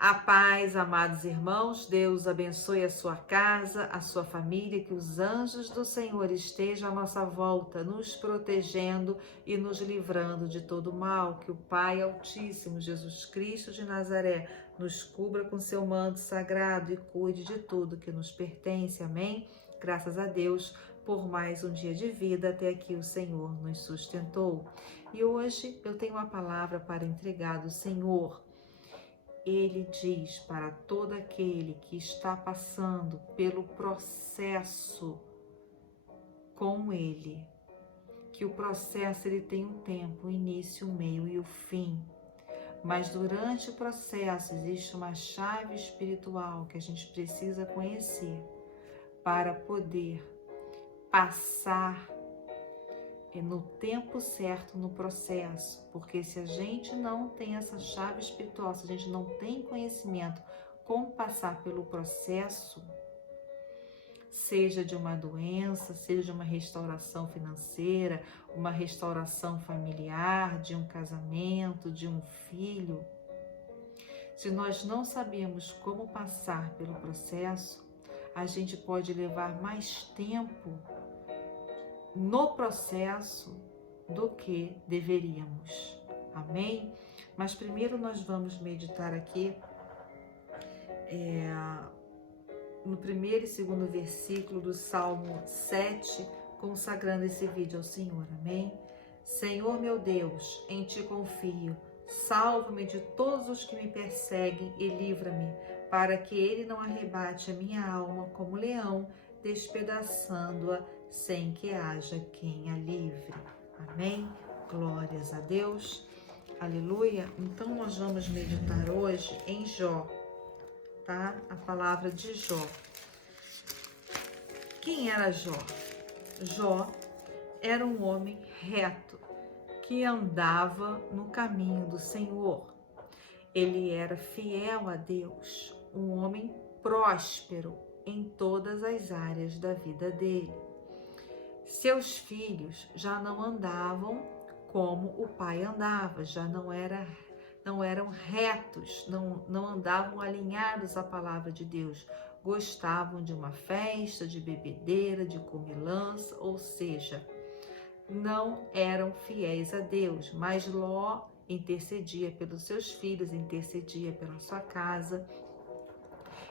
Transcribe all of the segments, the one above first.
A paz, amados irmãos, Deus abençoe a sua casa, a sua família, que os anjos do Senhor estejam à nossa volta, nos protegendo e nos livrando de todo mal, que o Pai Altíssimo, Jesus Cristo de Nazaré, nos cubra com seu manto sagrado e cuide de tudo que nos pertence, amém? Graças a Deus por mais um dia de vida, até aqui o Senhor nos sustentou. E hoje eu tenho uma palavra para entregar do Senhor. Ele diz para todo aquele que está passando pelo processo com ele, que o processo ele tem um tempo, o início, o meio e o fim. Mas durante o processo existe uma chave espiritual que a gente precisa conhecer para poder passar no tempo certo no processo, porque se a gente não tem essa chave espiritual, se a gente não tem conhecimento como passar pelo processo, seja de uma doença, seja de uma restauração financeira, uma restauração familiar, de um casamento, de um filho, se nós não sabemos como passar pelo processo, a gente pode levar mais tempo no processo do que deveríamos, amém? Mas primeiro nós vamos meditar aqui no primeiro e segundo versículo do Salmo 7, consagrando esse vídeo ao Senhor, amém? Senhor meu Deus, em ti confio, salva-me de todos os que me perseguem e livra-me, para que ele não arrebate a minha alma como leão, despedaçando-a sem que haja quem a livre. Amém? Glórias a Deus. Aleluia. Então nós vamos meditar hoje em Jó, tá? A palavra de Jó. Quem era Jó? Jó era um homem reto, que andava no caminho do Senhor. Ele era fiel a Deus, um homem próspero em todas as áreas da vida dele. Seus filhos já não andavam como o pai andava, já não eram retos, não andavam alinhados à palavra de Deus. Gostavam de uma festa, de bebedeira, de comilança, ou seja, não eram fiéis a Deus. Mas Ló intercedia pelos seus filhos, intercedia pela sua casa,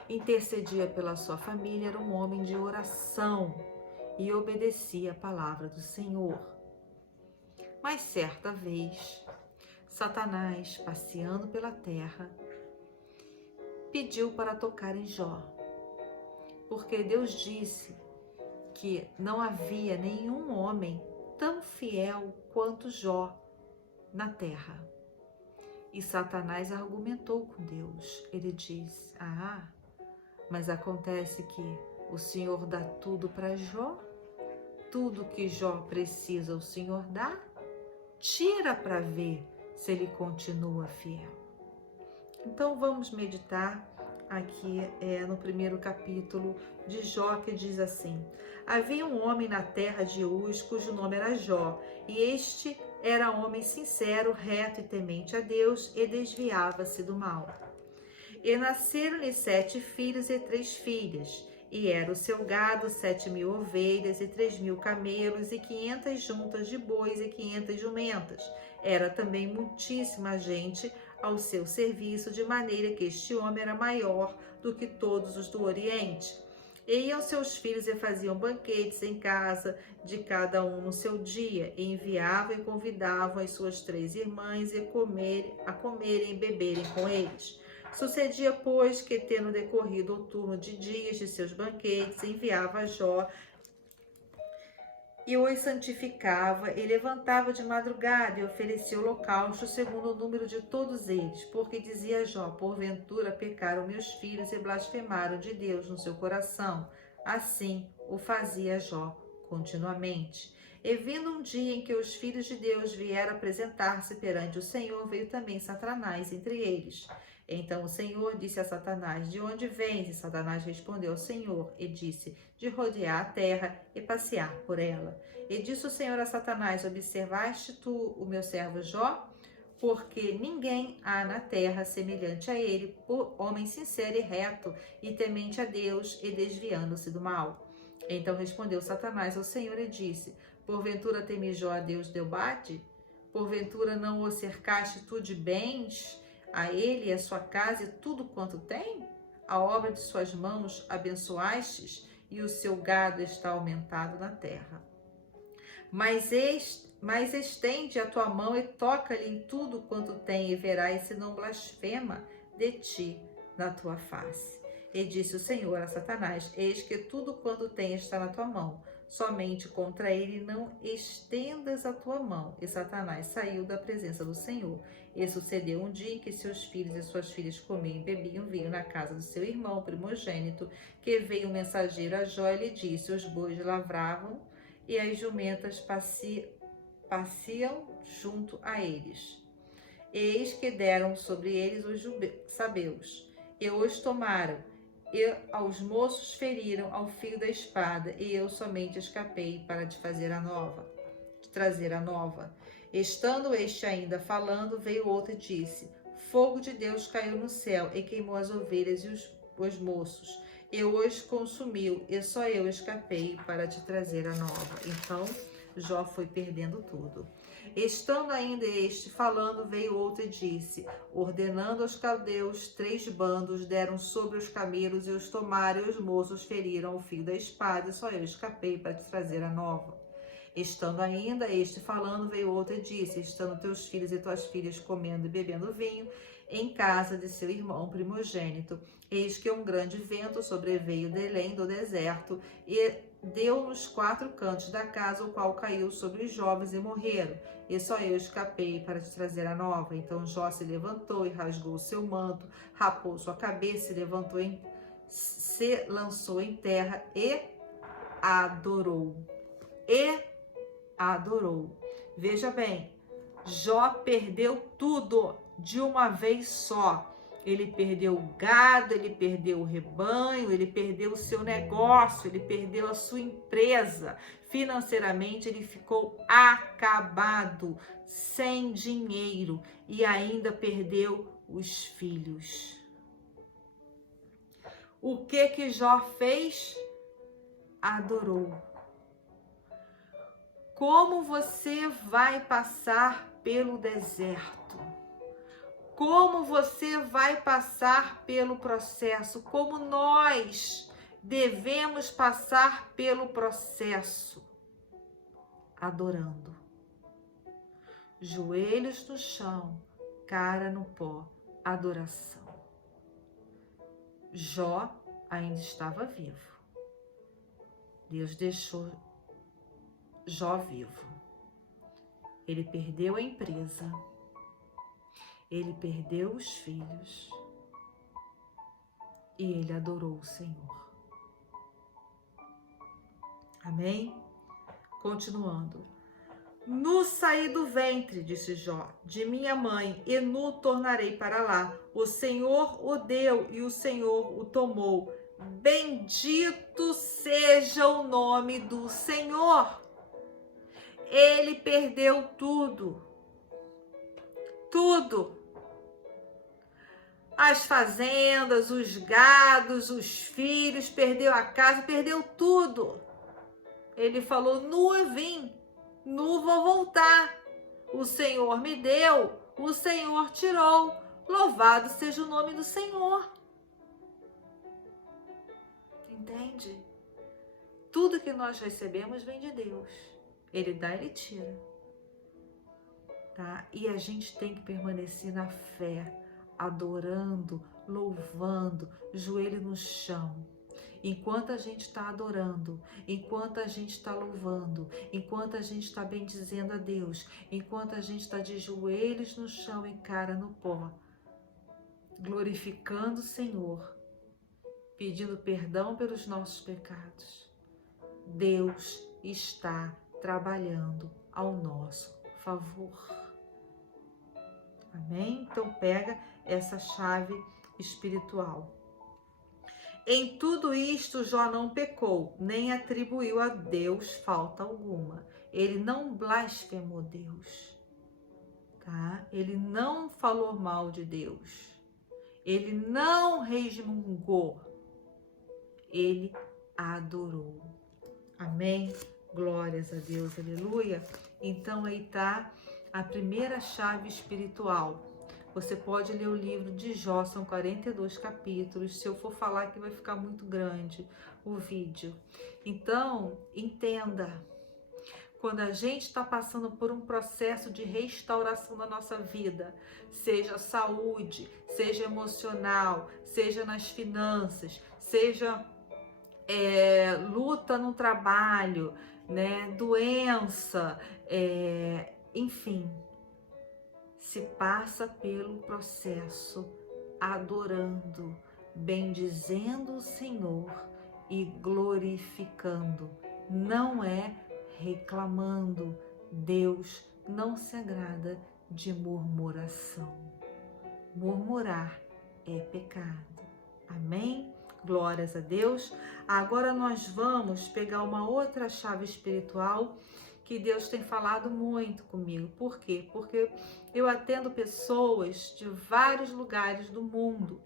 intercedia pela sua família, era um homem de oração e obedecia a palavra do Senhor. Mas certa vez, Satanás, passeando pela terra, pediu para tocar em Jó, porque Deus disse que não havia nenhum homem tão fiel quanto Jó na terra. E Satanás argumentou com Deus. Ele disse: mas acontece que o Senhor dá tudo para Jó, tudo que Jó precisa o Senhor dá, tira para ver se ele continua fiel. Então vamos meditar aqui no primeiro capítulo de Jó, que diz assim: havia um homem na terra de Uz, cujo nome era Jó, e este era homem sincero, reto e temente a Deus, e desviava-se do mal. E nasceram-lhe 7 filhos e 3 filhas, e era o seu gado 7.000 ovelhas e 3.000 camelos e 500 juntas de bois e 500 jumentas. Era também muitíssima gente ao seu serviço, de maneira que este homem era maior do que todos os do Oriente. E iam seus filhos e faziam banquetes em casa de cada um no seu dia, e enviavam e convidavam as suas 3 irmãs a comerem e beberem com eles. Sucedia, pois, que, tendo decorrido o turno de dias de seus banquetes, enviava a Jó e os santificava, e levantava de madrugada e oferecia holocausto segundo o número de todos eles, porque dizia Jó: porventura pecaram meus filhos e blasfemaram de Deus no seu coração. Assim o fazia Jó continuamente. E vindo um dia em que os filhos de Deus vieram apresentar-se perante o Senhor, veio também Satanás entre eles. Então o Senhor disse a Satanás: de onde vens? E Satanás respondeu ao Senhor e disse: de rodear a terra e passear por ela. E disse o Senhor a Satanás: observaste tu o meu servo Jó? porque ninguém há na terra semelhante a ele, por homem sincero e reto, e temente a Deus, e desviando-se do mal. Então respondeu Satanás ao Senhor e disse: porventura teme Jó a Deus debate? Porventura não o cercaste tu de bens, a ele e a sua casa e tudo quanto tem? A obra de suas mãos abençoastes, e o seu gado está aumentado na terra. Mas estende a tua mão e toca-lhe em tudo quanto tem, e verás se não blasfema de ti na tua face. E disse o Senhor a Satanás: eis que tudo quanto tem está na tua mão, somente contra ele não estendas a tua mão. E Satanás saiu da presença do Senhor. E sucedeu um dia em que seus filhos e suas filhas comiam e bebiam vinho na casa do seu irmão primogênito, que veio um mensageiro a Jó e lhe disse: os bois lavravam e as jumentas passeam junto a eles. Eis que deram sobre eles os sabeus, e os tomaram, e aos moços feriram ao fio da espada, e eu somente escapei para te trazer a nova. Estando este ainda falando, veio outro e disse: fogo de Deus caiu no céu e queimou as ovelhas e os moços, e os consumiu, e só eu escapei para te trazer a nova. Então Jó foi perdendo tudo. Estando ainda este falando, veio outro e disse: ordenando aos caldeus, 3 bandos deram sobre os camelos e os tomaram, e os moços feriram o fio da espada, e só eu escapei para te trazer a nova. Estando ainda este falando, veio outro e disse: estando teus filhos e tuas filhas comendo e bebendo vinho em casa de seu irmão primogênito, eis que um grande vento sobreveio de Belém do deserto e deu nos 4 cantos da casa, o qual caiu sobre os jovens e morreram. E só eu escapei para te trazer a nova. Então Jó se levantou e rasgou o seu manto, rapou sua cabeça, se lançou em terra e adorou. Veja bem, Jó perdeu tudo de uma vez só. Ele perdeu o gado, ele perdeu o rebanho, ele perdeu o seu negócio, ele perdeu a sua empresa. Financeiramente, ele ficou acabado, sem dinheiro, e ainda perdeu os filhos. O que Jó fez? Adorou. Como você vai passar pelo deserto? Como você vai passar pelo processo? Como nós devemos passar pelo processo? Adorando. Joelhos no chão, cara no pó, adoração. Jó ainda estava vivo. Deus deixou Jó vivo. Ele perdeu a empresa. Ele perdeu os filhos e ele adorou o Senhor. Amém? Continuando. Nu saí do ventre, disse Jó, de minha mãe, e nu tornarei para lá. O Senhor o deu e o Senhor o tomou. Bendito seja o nome do Senhor. Ele perdeu tudo. Tudo. As fazendas, os gados, os filhos, perdeu a casa, perdeu tudo. Ele falou: nu eu vim, nu vou voltar. O Senhor me deu, o Senhor tirou. Louvado seja o nome do Senhor. Entende? Tudo que nós recebemos vem de Deus. Ele dá, ele tira. Tá? E a gente tem que permanecer na fé, adorando, louvando, joelho no chão. Enquanto a gente está adorando, enquanto a gente está louvando, enquanto a gente está bendizendo a Deus, enquanto a gente está de joelhos no chão e cara no pó, glorificando o Senhor, pedindo perdão pelos nossos pecados, Deus está trabalhando ao nosso favor. Amém? Então pega essa chave espiritual. Em tudo isto, Jó não pecou, nem atribuiu a Deus falta alguma. Ele não blasfemou Deus. tá? Ele não falou mal de Deus. Ele não resmungou. Ele adorou. Amém? Glórias a Deus, aleluia. Então aí tá a primeira chave espiritual. Você pode ler o livro de Jó, são 42 capítulos. Se eu for falar que vai ficar muito grande o vídeo. Então, entenda. Quando a gente está passando por um processo de restauração da nossa vida, seja saúde, seja emocional, seja nas finanças, seja luta no trabalho, né, doença, enfim, se passa pelo processo adorando, bendizendo o Senhor e glorificando, não é reclamando. Deus não se agrada de murmuração. Murmurar é pecado. Amém? Glórias a Deus. Agora nós vamos pegar uma outra chave espiritual que Deus tem falado muito comigo. Por quê? Porque eu atendo pessoas de vários lugares do mundo,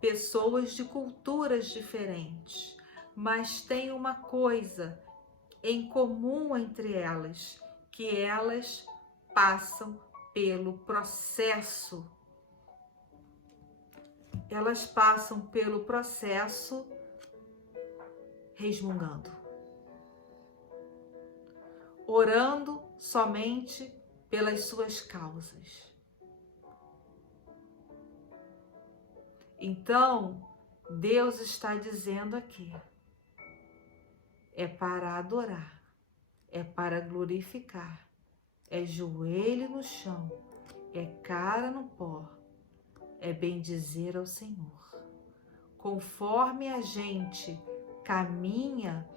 pessoas de culturas diferentes, mas tem uma coisa em comum entre elas, que elas passam pelo processo. Elas passam pelo processo resmungando, orando somente pelas suas causas. Então, Deus está dizendo aqui, é para adorar, é para glorificar, é joelho no chão, é cara no pó, é bendizer ao Senhor. Conforme a gente caminha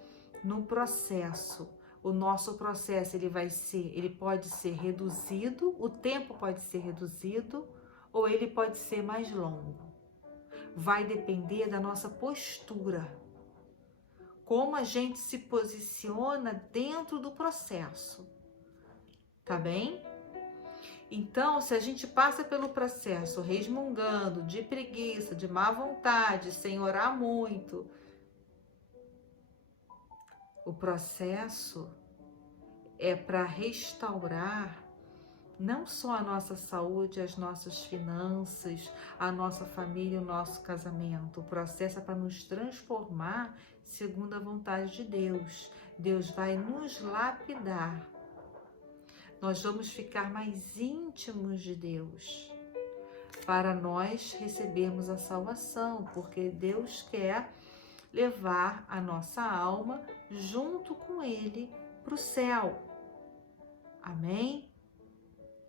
no processo, o nosso processo ele pode ser reduzido, o tempo pode ser reduzido ou ele pode ser mais longo. Vai depender da nossa postura, como a gente se posiciona dentro do processo, tá bem? Então, se a gente passa pelo processo resmungando, de preguiça, de má vontade, sem orar muito, o processo é para restaurar não só a nossa saúde, as nossas finanças, a nossa família, o nosso casamento. O processo é para nos transformar segundo a vontade de Deus. Deus vai nos lapidar. Nós vamos ficar mais íntimos de Deus para nós recebermos a salvação, porque Deus quer levar a nossa alma junto com Ele para o céu. Amém?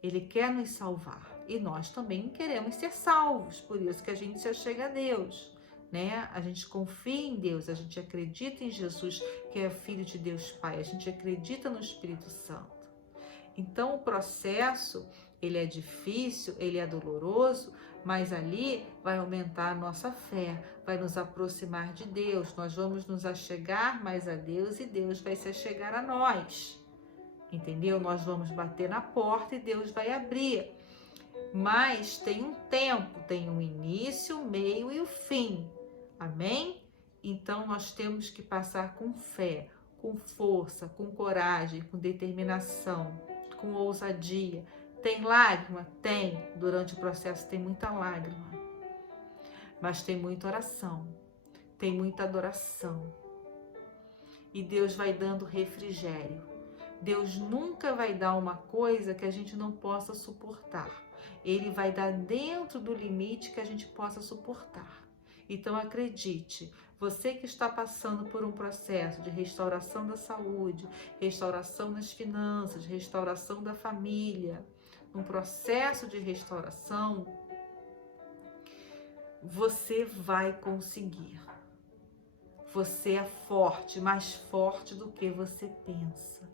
Ele quer nos salvar e nós também queremos ser salvos, por isso que a gente se achega a Deus, né? A gente confia em Deus, a gente acredita em Jesus, que é Filho de Deus Pai, a gente acredita no Espírito Santo. Então o processo, ele é difícil, ele é doloroso, mas ali vai aumentar a nossa fé, vai nos aproximar de Deus, nós vamos nos achegar mais a Deus e Deus vai se achegar a nós. Entendeu? Nós vamos bater na porta e Deus vai abrir. Mas tem um tempo, tem um início, o meio e o fim. Amém? Então nós temos que passar com fé, com força, com coragem, com determinação, com ousadia. Tem lágrima? Tem. Durante o processo tem muita lágrima. Mas tem muita oração, tem muita adoração. E Deus vai dando refrigério. Deus nunca vai dar uma coisa que a gente não possa suportar. Ele vai dar dentro do limite que a gente possa suportar. Então acredite, você que está passando por um processo de restauração da saúde, restauração das finanças, restauração da família, um processo de restauração, você vai conseguir. Você é forte, mais forte do que você pensa.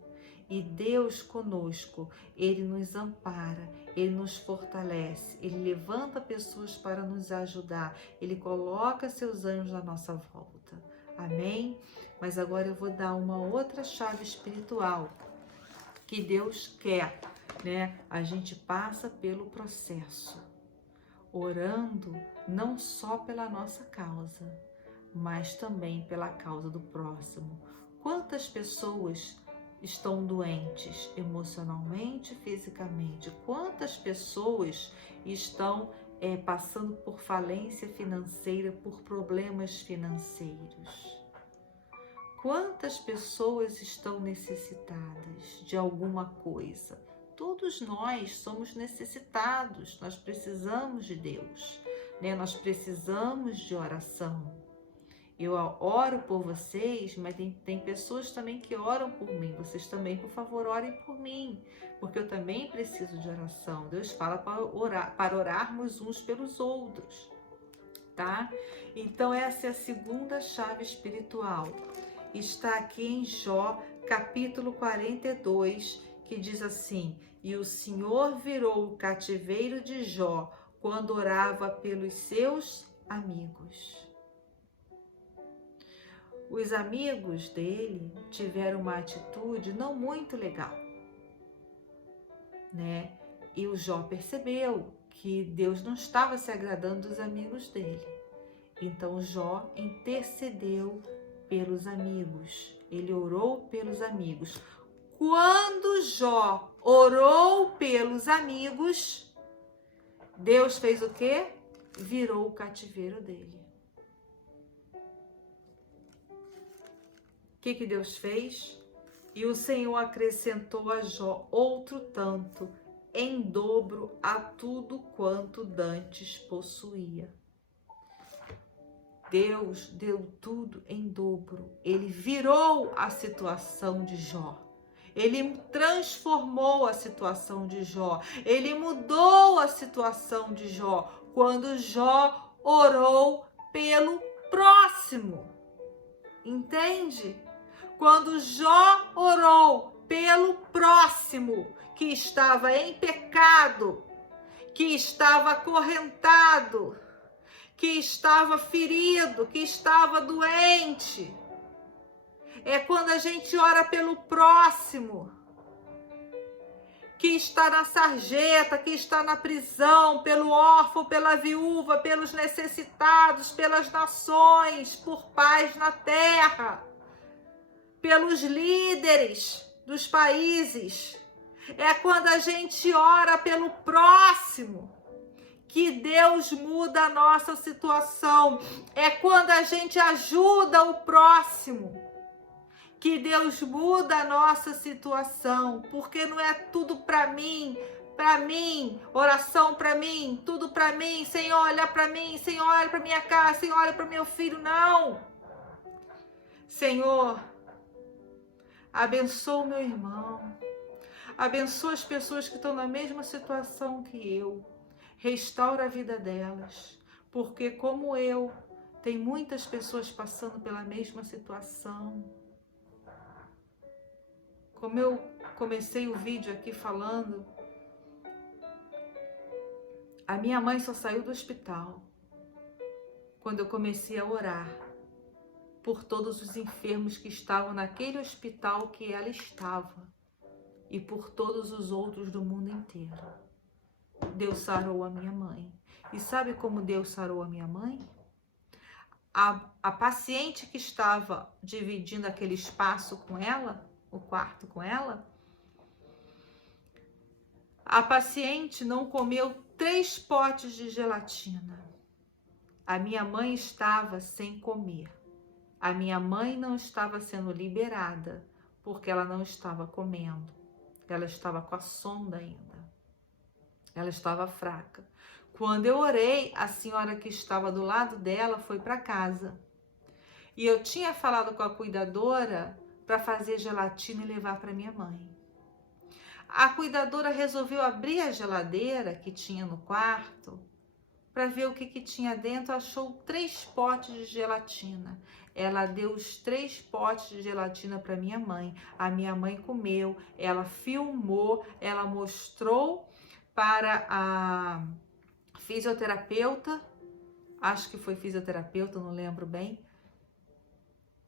E Deus conosco, Ele nos ampara, Ele nos fortalece, Ele levanta pessoas para nos ajudar, Ele coloca seus anjos à nossa volta. Amém? Mas agora eu vou dar uma outra chave espiritual que Deus quer né? A gente passa pelo processo, orando não só pela nossa causa, mas também pela causa do próximo. Quantas pessoas estão doentes emocionalmente, fisicamente? Quantas pessoas estão passando por falência financeira, por problemas financeiros? Quantas pessoas estão necessitadas de alguma coisa? Todos nós somos necessitados, nós precisamos de Deus, né? Nós precisamos de oração. Eu oro por vocês, mas tem pessoas também que oram por mim. Vocês também, por favor, orem por mim, porque eu também preciso de oração. Deus fala para orarmos uns pelos outros, tá? Então essa é a segunda chave espiritual. Está aqui em Jó, capítulo 42, que diz assim: e o Senhor virou o cativeiro de Jó quando orava pelos seus amigos. Os amigos dele tiveram uma atitude não muito legal, né? E o Jó percebeu que Deus não estava se agradando dos amigos dele. Então Jó intercedeu pelos amigos. Ele orou pelos amigos. Quando Jó orou pelos amigos, Deus fez o quê? Virou o cativeiro dele. O que Deus fez? E o Senhor acrescentou a Jó outro tanto, em dobro a tudo quanto dantes possuía. Deus deu tudo em dobro. Ele virou a situação de Jó. Ele transformou a situação de Jó. Ele mudou a situação de Jó quando Jó orou pelo próximo. Entende? Quando Jó orou pelo próximo que estava em pecado, que estava acorrentado, que estava ferido, que estava doente. É quando a gente ora pelo próximo, que está na sarjeta, que está na prisão, pelo órfão, pela viúva, pelos necessitados, pelas nações, por paz na terra, pelos líderes dos países. É quando a gente ora pelo próximo que Deus muda a nossa situação. É quando a gente ajuda o próximo que Deus muda a nossa situação, porque não é tudo para mim, oração para mim, tudo para mim, Senhor, olha para mim, Senhor, olha para minha casa, Senhor, olha para meu filho, não. Senhor, abençoa o meu irmão, abençoa as pessoas que estão na mesma situação que eu, restaura a vida delas, porque como eu, tem muitas pessoas passando pela mesma situação. Como eu comecei o vídeo aqui falando, a minha mãe só saiu do hospital quando eu comecei a orar por todos os enfermos que estavam naquele hospital que ela estava e por todos os outros do mundo inteiro. Deus sarou a minha mãe. E sabe como Deus sarou a minha mãe? A paciente que estava dividindo aquele espaço com ela, o quarto com ela, a paciente não comeu 3 potes de gelatina. A minha mãe estava sem comer. A minha mãe não estava sendo liberada porque ela não estava comendo. Ela estava com a sonda ainda. Ela estava fraca. Quando eu orei, a senhora que estava do lado dela foi para casa. E eu tinha falado com a cuidadora para fazer gelatina e levar para minha mãe. A cuidadora resolveu abrir a geladeira que tinha no quarto para ver o que tinha dentro. Achou 3 potes de gelatina. Ela deu os 3 potes de gelatina para minha mãe. A minha mãe comeu, ela filmou, ela mostrou para a fisioterapeuta, acho que foi fisioterapeuta, não lembro bem,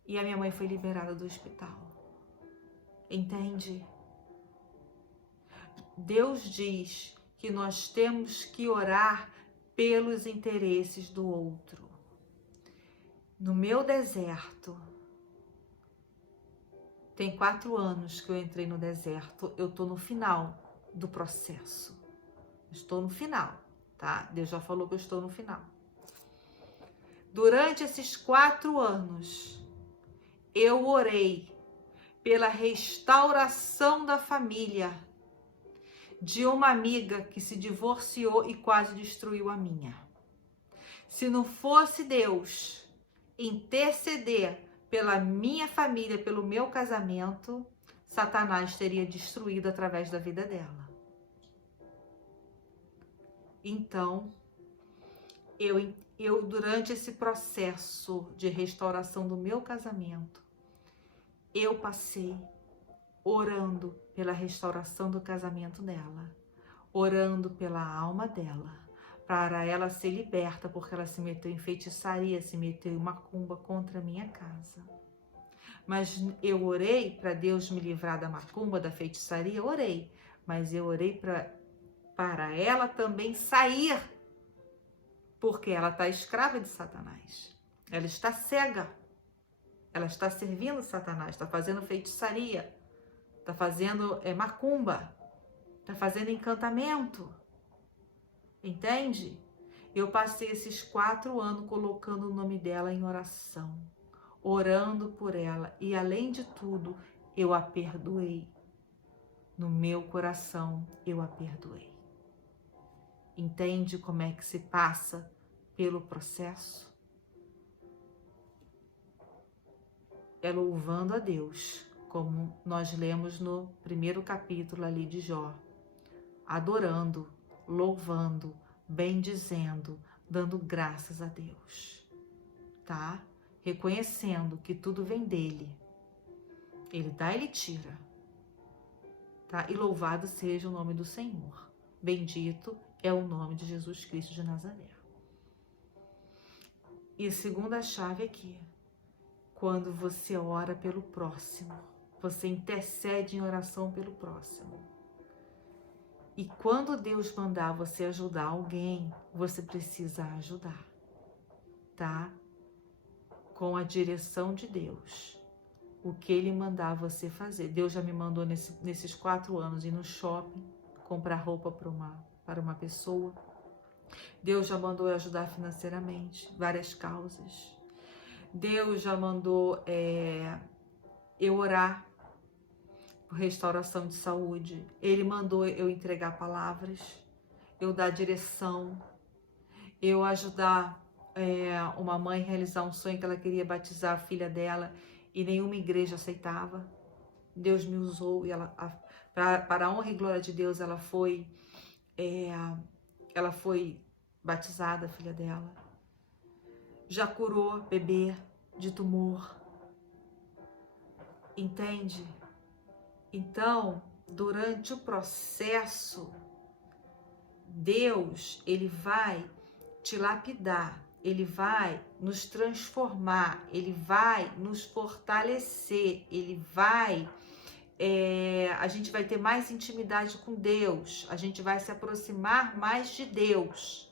e a minha mãe foi liberada do hospital. Entende? Deus diz que nós temos que orar pelos interesses do outro. No meu deserto, tem 4 anos que eu entrei no deserto, eu estou no final do processo. Estou no final, tá? Deus já falou que eu estou no final. Durante esses 4 anos, eu orei pela restauração da família de uma amiga que se divorciou e quase destruiu a minha. Se não fosse Deus interceder pela minha família, pelo meu casamento, Satanás teria destruído através da vida dela. Então, eu durante esse processo de restauração do meu casamento, eu passei orando pela restauração do casamento dela, orando pela alma dela, para ela ser liberta, porque ela se meteu em feitiçaria, se meteu em macumba contra a minha casa. Mas eu orei para Deus me livrar da macumba, da feitiçaria, orei. Mas eu orei para ela também sair, porque ela está escrava de Satanás. Ela está cega. Ela está servindo Satanás, está fazendo feitiçaria, está fazendo macumba, está fazendo encantamento. Entende? Eu passei esses 4 anos colocando o nome dela em oração, orando por ela, e além de tudo, eu a perdoei. No meu coração, eu a perdoei. Entende como é que se passa pelo processo? É louvando a Deus, como nós lemos no 1º capítulo ali de Jó, adorando, louvando, bendizendo, dando graças a Deus, tá? Reconhecendo que tudo vem dele. Ele dá, ele tira, tá? E louvado seja o nome do Senhor. Bendito é o nome de Jesus Cristo de Nazaré. E a segunda chave aqui, quando você ora pelo próximo, você intercede em oração pelo próximo. E quando Deus mandar você ajudar alguém, você precisa ajudar, tá? Com a direção de Deus. O que Ele mandar você fazer. Deus já me mandou nesses 4 anos ir no shopping, comprar roupa para uma pessoa. Deus já mandou eu ajudar financeiramente, várias causas. Deus já mandou eu orar por restauração de saúde. Ele mandou eu entregar palavras, eu dar direção, eu ajudar uma mãe a realizar um sonho que ela queria batizar a filha dela e nenhuma igreja aceitava. Deus me usou e para a honra e glória de Deus, ela foi batizada, a filha dela. Já curou bebê de tumor. Entende? Então, durante o processo, Deus, Ele vai te lapidar, Ele vai nos transformar, Ele vai nos fortalecer, Ele vai... a gente vai ter mais intimidade com Deus, a gente vai se aproximar mais de Deus,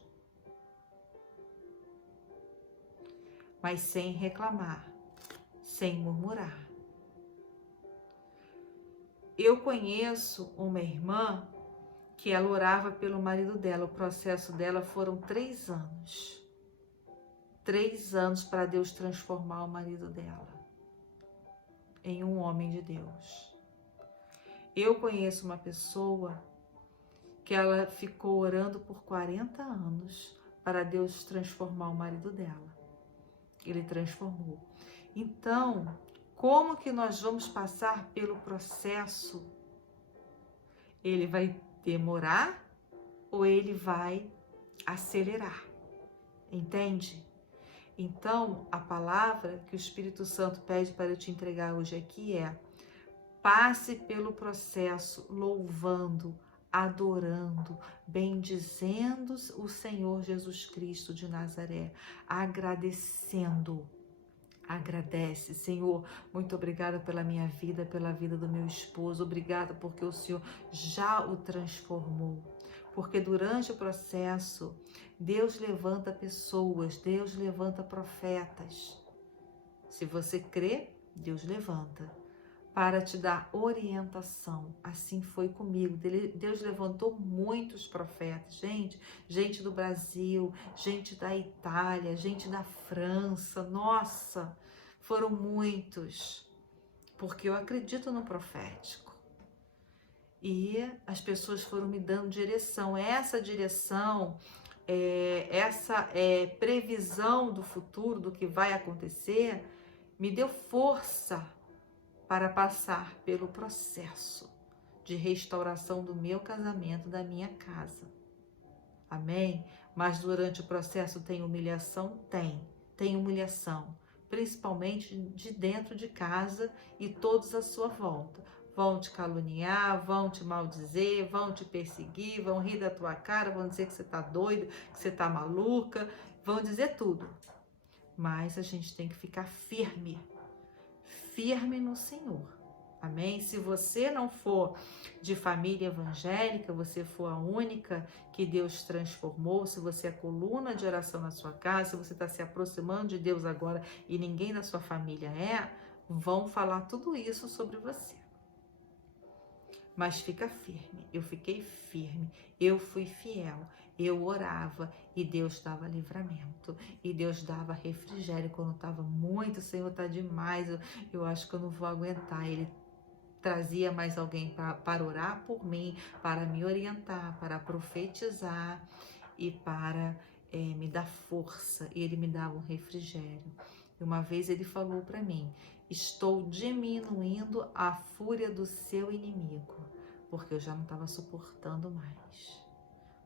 mas sem reclamar, sem murmurar. Eu conheço uma irmã que ela orava pelo marido dela, o processo dela foram 3 anos. 3 anos para Deus transformar o marido dela em um homem de Deus. Eu conheço uma pessoa que ela ficou orando por 40 anos para Deus transformar o marido dela. Ele transformou. Então, como que nós vamos passar pelo processo? Ele vai demorar ou ele vai acelerar? Entende? Então, a palavra que o Espírito Santo pede para eu te entregar hoje aqui é: passe pelo processo louvando, adorando, bendizendo o Senhor Jesus Cristo de Nazaré, agradecendo, Agradece, Senhor, muito obrigada pela minha vida, pela vida do meu esposo, obrigada porque o Senhor já o transformou. Porque durante o processo, Deus levanta pessoas, Deus levanta profetas. Se você crê, Deus levanta para te dar orientação. Assim foi comigo. Deus levantou muitos profetas, gente do Brasil, gente da Itália, gente da França. Nossa, foram muitos, porque eu acredito no profético. E as pessoas foram me dando direção. Essa direção, essa previsão do futuro, do que vai acontecer, me deu força para passar pelo processo de restauração do meu casamento, da minha casa. Amém? Mas durante o processo tem humilhação? Tem humilhação, principalmente de dentro de casa e todos à sua volta. Vão te caluniar, vão te maldizer, vão te perseguir, vão rir da tua cara, vão dizer que você tá doida, que você tá maluca, vão dizer tudo. Mas a gente tem que ficar firme no Senhor. Amém? Se você não for de família evangélica, você for a única que Deus transformou, se você é coluna de oração na sua casa, se você está se aproximando de Deus agora e ninguém da sua família vão falar tudo isso sobre você. Mas fica firme. Eu fiquei firme, eu fui fiel, eu orava e Deus dava livramento, e Deus dava refrigério quando estava muito, Senhor, tá demais, eu acho que eu não vou aguentar. Ele trazia mais alguém para orar por mim, para me orientar, para profetizar e para me dar força. E ele me dava um refrigério. E uma vez ele falou para mim: estou diminuindo a fúria do seu inimigo, porque eu já não estava suportando mais.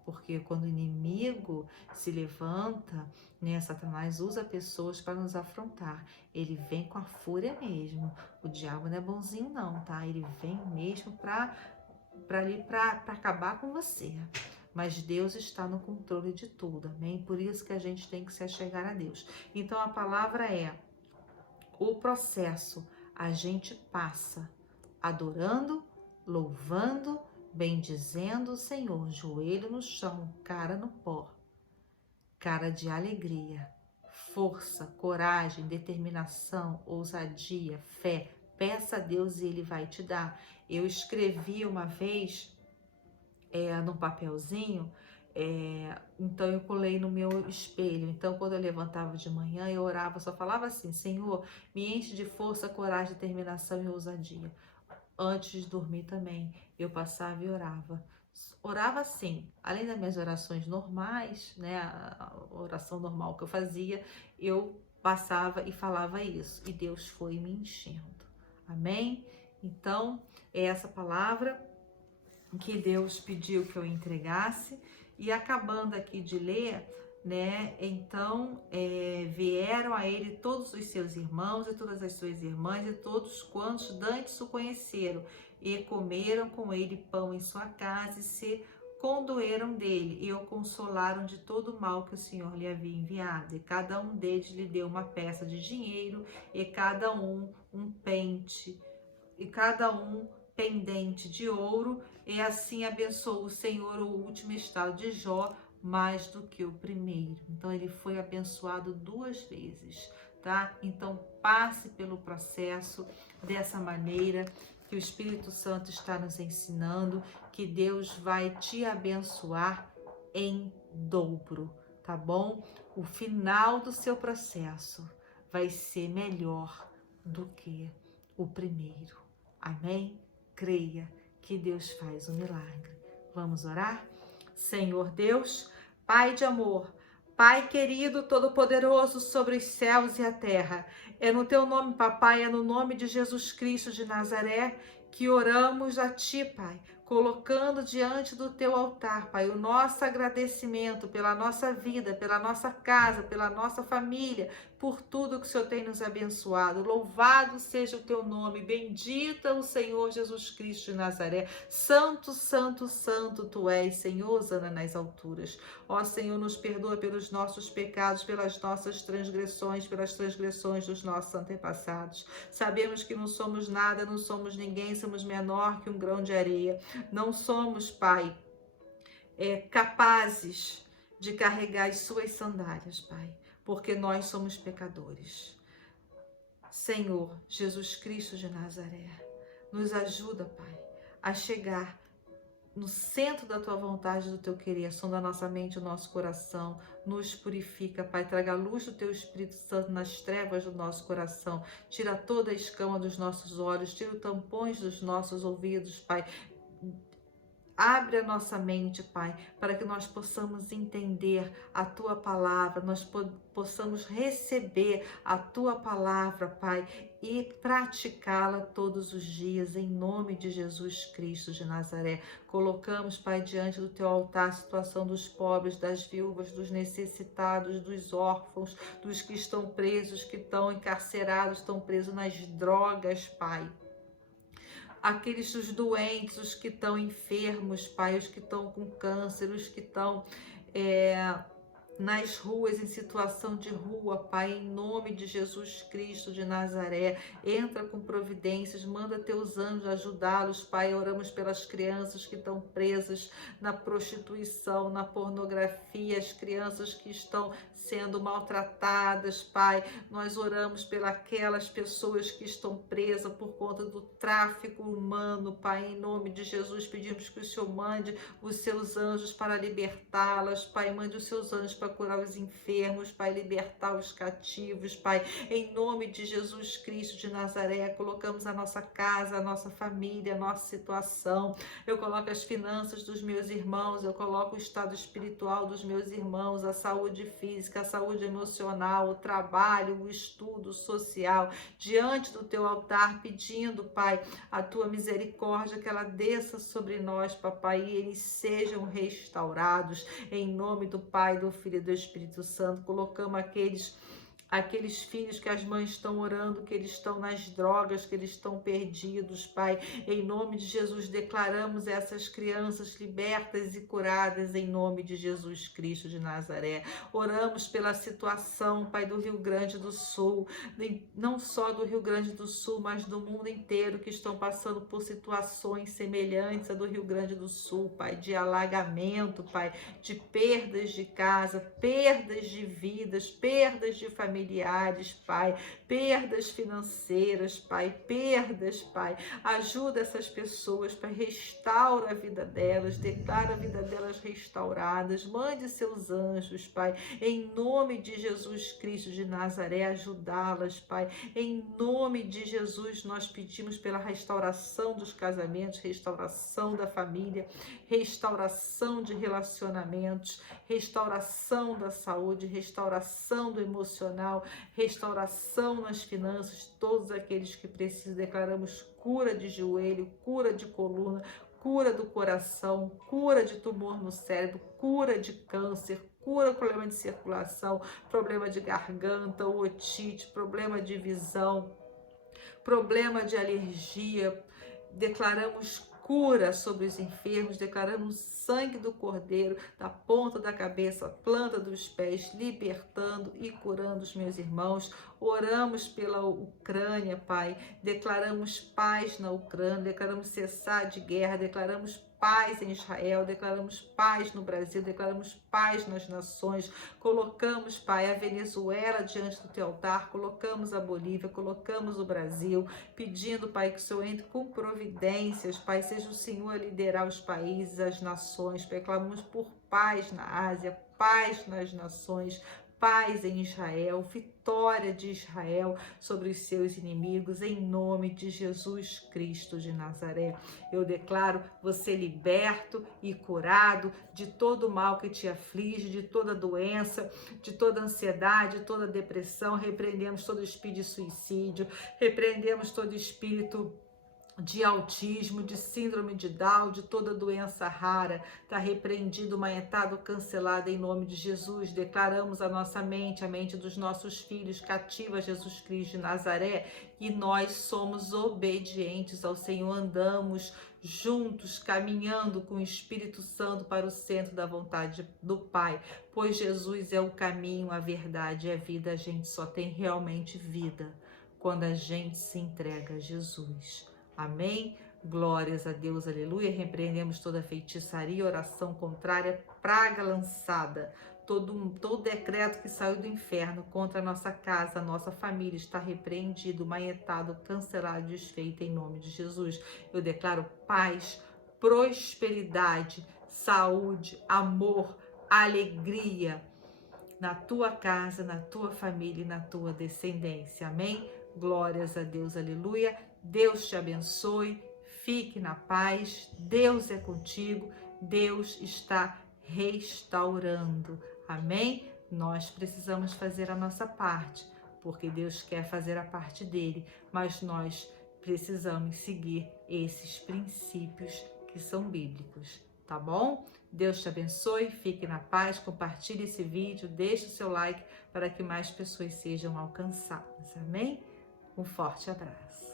Porque quando o inimigo se levanta, Satanás usa pessoas para nos afrontar. Ele vem com a fúria mesmo. O diabo não é bonzinho não, tá? Ele vem mesmo para acabar com você. Mas Deus está no controle de tudo, amém? Por isso que a gente tem que se achegar a Deus. Então a palavra é: o processo a gente passa adorando, louvando, bendizendo o Senhor, joelho no chão, cara no pó, cara de alegria, força, coragem, determinação, ousadia, fé. Peça a Deus e Ele vai te dar. Eu escrevi uma vez num papelzinho, então eu colei no meu espelho. Então quando eu levantava de manhã, eu orava, só falava assim: Senhor, me enche de força, coragem, determinação e ousadia. Antes de dormir também, eu passava e orava. Orava assim, além das minhas orações normais, a oração normal que eu fazia, eu passava e falava isso. E Deus foi me enchendo. Amém? Então, é essa palavra que Deus pediu que eu entregasse. E acabando aqui de ler, então vieram a ele todos os seus irmãos e todas as suas irmãs e todos quantos dantes o conheceram, e comeram com ele pão em sua casa e se condoeram dele e o consolaram de todo o mal que o Senhor lhe havia enviado. E cada um deles lhe deu uma peça de dinheiro, e cada um pente, e cada um pendente de ouro, e assim abençoou o Senhor o último estado de Jó mais do que o primeiro. Então ele foi abençoado 2 vezes, tá? Então passe pelo processo dessa maneira que o Espírito Santo está nos ensinando, que Deus vai te abençoar em dobro, tá bom? O final do seu processo vai ser melhor do que o primeiro. Amém? Creia que Deus faz um milagre. Vamos orar? Senhor Deus, Pai de amor, Pai querido, todo-poderoso sobre os céus e a terra, é no teu nome, papai, é no nome de Jesus Cristo de Nazaré que oramos a ti, Pai, colocando diante do teu altar, Pai, o nosso agradecimento pela nossa vida, pela nossa casa, pela nossa família, por tudo que o Senhor tem nos abençoado. Louvado seja o teu nome, bendita o Senhor Jesus Cristo de Nazaré. Santo, santo, santo tu és, Senhor, hosana nas alturas. Ó Senhor, nos perdoa pelos nossos pecados, pelas nossas transgressões, pelas transgressões dos nossos antepassados. Sabemos que não somos nada, não somos ninguém, somos menor que um grão de areia. Não somos, Pai, capazes de carregar as suas sandálias, Pai, porque nós somos pecadores. Senhor Jesus Cristo de Nazaré, nos ajuda, Pai, a chegar no centro da tua vontade, do teu querer, sonda a nossa mente, o nosso coração, nos purifica, Pai, traga a luz do teu Espírito Santo nas trevas do nosso coração, tira toda a escama dos nossos olhos, tira os tampões dos nossos ouvidos, Pai. Abre a nossa mente, Pai, para que nós possamos entender a Tua palavra, nós possamos receber a Tua palavra, Pai, e praticá-la todos os dias, em nome de Jesus Cristo de Nazaré. Colocamos, Pai, diante do Teu altar a situação dos pobres, das viúvas, dos necessitados, dos órfãos, dos que estão presos, que estão encarcerados, estão presos nas drogas, Pai. Aqueles os doentes, os que estão enfermos, Pai, os que estão com câncer, os que estão nas ruas, em situação de rua, Pai, em nome de Jesus Cristo de Nazaré, entra com providências, manda teus anjos ajudá-los, Pai. Oramos pelas crianças que estão presas na prostituição, na pornografia, as crianças que estão sendo maltratadas, Pai. Nós oramos pelas pessoas que estão presas por conta do tráfico humano, Pai, em nome de Jesus, pedimos que o Senhor mande os seus anjos para libertá-las, Pai, mande os seus anjos para curar os enfermos, Pai, libertar os cativos, Pai, em nome de Jesus Cristo de Nazaré. Colocamos a nossa casa, a nossa família, a nossa situação. Eu coloco as finanças dos meus irmãos, eu coloco o estado espiritual dos meus irmãos, a saúde física, a saúde emocional, o trabalho, o estudo social, diante do teu altar, pedindo, Pai, a tua misericórdia, que ela desça sobre nós, Papai, e eles sejam restaurados, em nome do Pai, do Filho e do Espírito Santo. Colocamos aqueles filhos que as mães estão orando, que eles estão nas drogas, que eles estão perdidos, Pai. Em nome de Jesus, declaramos essas crianças libertas e curadas, em nome de Jesus Cristo de Nazaré. Oramos pela situação, Pai, do Rio Grande do Sul, não só do Rio Grande do Sul, mas do mundo inteiro, que estão passando por situações semelhantes à do Rio Grande do Sul, Pai, de alagamento, Pai, de perdas de casa, perdas de vidas, perdas de familiares, Pai, perdas financeiras, Pai, perdas, Pai. Ajuda essas pessoas, Pai, restaura a vida delas, declara a vida delas restauradas, mande seus anjos, Pai, em nome de Jesus Cristo de Nazaré, ajudá-las, Pai. Em nome de Jesus, nós pedimos pela restauração dos casamentos, restauração da família, restauração de relacionamentos, restauração da saúde, restauração do emocional, restauração nas finanças, todos aqueles que precisam. Declaramos cura de joelho, cura de coluna, cura do coração, cura de tumor no cérebro, cura de câncer, cura problema de circulação, problema de garganta, otite, problema de visão, problema de alergia. Declaramos cura sobre os enfermos, declaramos sangue do Cordeiro da ponta da cabeça à planta dos pés, libertando e curando os meus irmãos. Oramos pela Ucrânia, Pai, declaramos paz na Ucrânia, declaramos cessar de guerra, declaramos paz em Israel, declaramos paz no Brasil, declaramos paz nas nações. Colocamos, Pai, a Venezuela diante do teu altar, colocamos a Bolívia, colocamos o Brasil, pedindo, Pai, que o Senhor entre com providências, Pai, seja o Senhor a liderar os países, as nações. Pai, clamamos por paz na Ásia, paz nas nações, paz em Israel, vitória de Israel sobre os seus inimigos, em nome de Jesus Cristo de Nazaré. Eu declaro você liberto e curado de todo o mal que te aflige, de toda doença, de toda ansiedade, toda depressão. Repreendemos todo espírito de suicídio, repreendemos todo espírito de autismo, de síndrome de Down, de toda doença rara, está repreendido, maetado, cancelado em nome de Jesus. Declaramos a nossa mente, a mente dos nossos filhos cativa a Jesus Cristo de Nazaré, e nós somos obedientes ao Senhor, andamos juntos, caminhando com o Espírito Santo para o centro da vontade do Pai, pois Jesus é o caminho, a verdade e a vida. A gente só tem realmente vida quando a gente se entrega a Jesus. Amém? Glórias a Deus, aleluia. Repreendemos toda feitiçaria, oração contrária, praga lançada. Todo decreto que saiu do inferno contra a nossa casa, a nossa família, está repreendido, maetado, cancelado, desfeito em nome de Jesus. Eu declaro paz, prosperidade, saúde, amor, alegria na tua casa, na tua família e na tua descendência. Amém? Glórias a Deus, aleluia. Deus te abençoe, fique na paz, Deus é contigo, Deus está restaurando. Amém? Nós precisamos fazer a nossa parte, porque Deus quer fazer a parte dele, mas nós precisamos seguir esses princípios que são bíblicos, tá bom? Deus te abençoe, fique na paz, compartilhe esse vídeo, deixe o seu like para que mais pessoas sejam alcançadas, amém? Um forte abraço.